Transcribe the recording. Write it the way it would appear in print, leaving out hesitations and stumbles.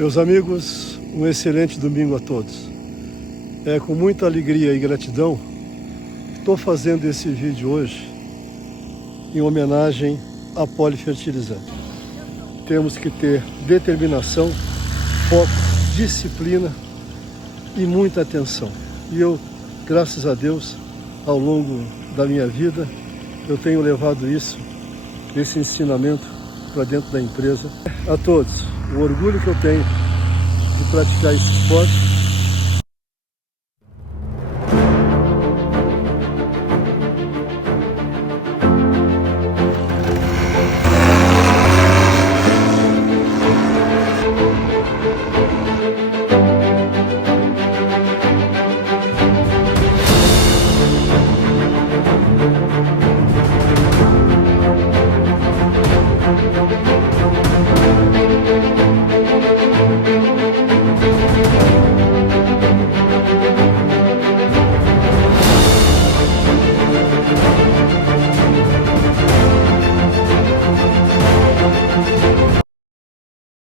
Meus amigos, um excelente domingo a todos. É com muita alegria e gratidão que estou fazendo esse vídeo hoje em homenagem a polifertilizante. Temos que ter determinação, foco, disciplina e muita atenção. E eu, graças a Deus, ao longo da minha vida, eu tenho levado esse ensinamento para dentro da empresa. A todos, o orgulho que eu tenho de praticar esse esporte.